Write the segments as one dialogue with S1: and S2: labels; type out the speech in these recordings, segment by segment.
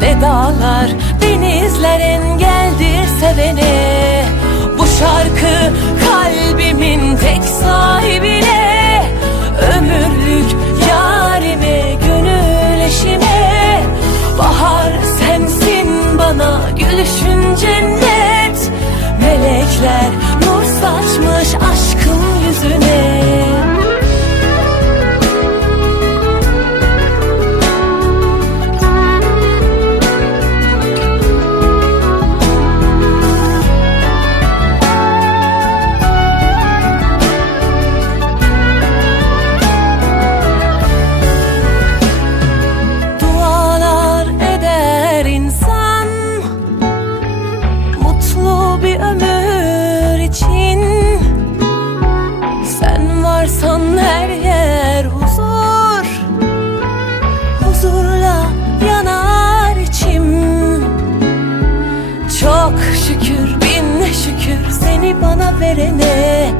S1: Ne dağlar, denizler engeldir sevene. Bu şarkı kalbimin tek sahibine Çok şükür bin şükür seni bana verene.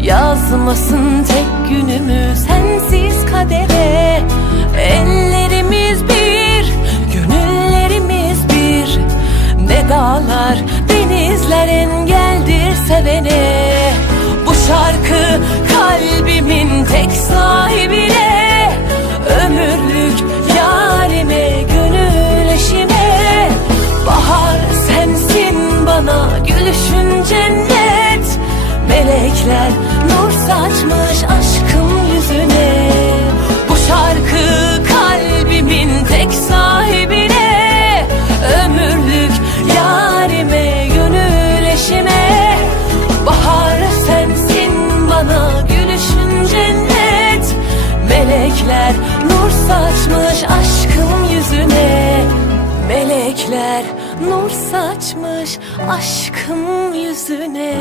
S1: Yazmasın tek günümü sensiz kadere. Ellerimiz bir, gönüllerimiz bir. Ne dağlar, denizler engeldir sevene. Bu şarkı kalbimin tek sahibine nur saçmış aşkım yüzüne.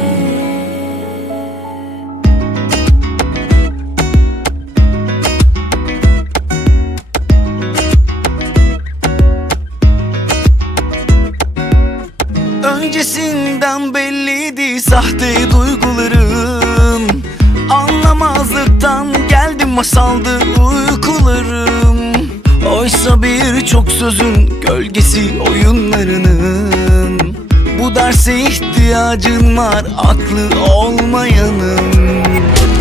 S2: Öncesinden belliydi sahte duygularım. Anlamazlıktan geldim masaldı uykularım Oysa birçok sözün gölgesi oyunlarının. Bu derse ihtiyacın var aklı olmayanın.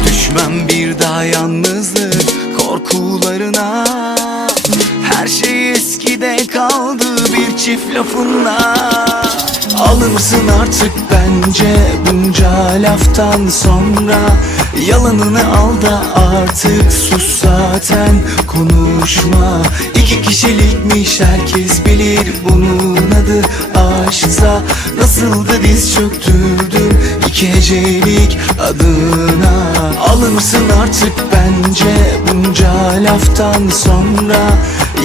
S2: Düşmem bir daha yalnızlık korkularına. Her şey eskide kaldı bir çift lafınla Mısın artık bence bunca laftan sonra. Yalanını al da artık sus zaten konuşma. İki kişilikmiş herkes bilir bunun adı aşksa. Nasıl da diz çöktürdüm iki hecelik adına. Alır mısın artık bence bunca laftan sonra.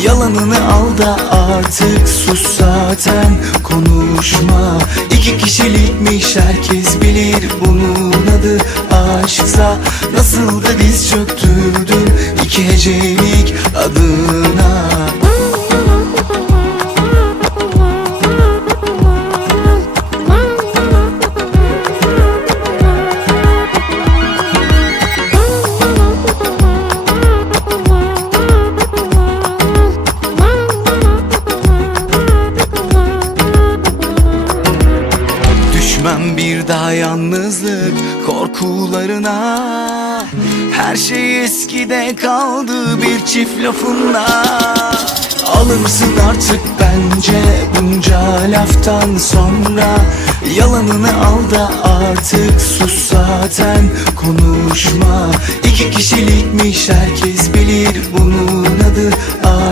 S2: Yalanını al da artık sus zaten konuşma. İki kişilikmiş herkes bilir bunun adı aşksa. Nasıl da diz çöktürdüm iki hecelik adına Düşmem bir daha yalnızlık korkularına Her şey eskide kaldı bir çift lafınla. Alınsın artık bence bunca laftan sonra Yalanını al da artık sus zaten konuşma. İki kişilikmiş herkes bilir bunun adı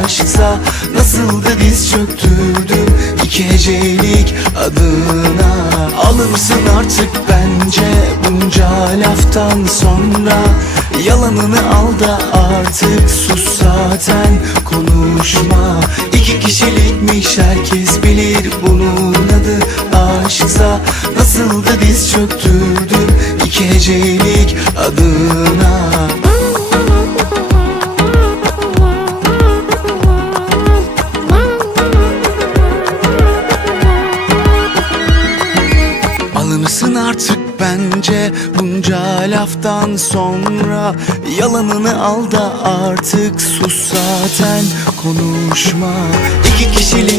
S2: aşksa Nasıl da diz çöktürdüm iki hecelik adına. Alır mısın artık bence bunca laftan sonra. Yalanını al da artık sus zaten konuşma. İki kişilikmiş herkes bilir bunun adı. Aşksa Nasıl da diz çöktürdüm iki hecelik adına Alınırsın artık bence bunca laftan sonra. Yalanını al da artık sus zaten konuşma. İki kişilik